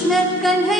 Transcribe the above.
Krishna Kanha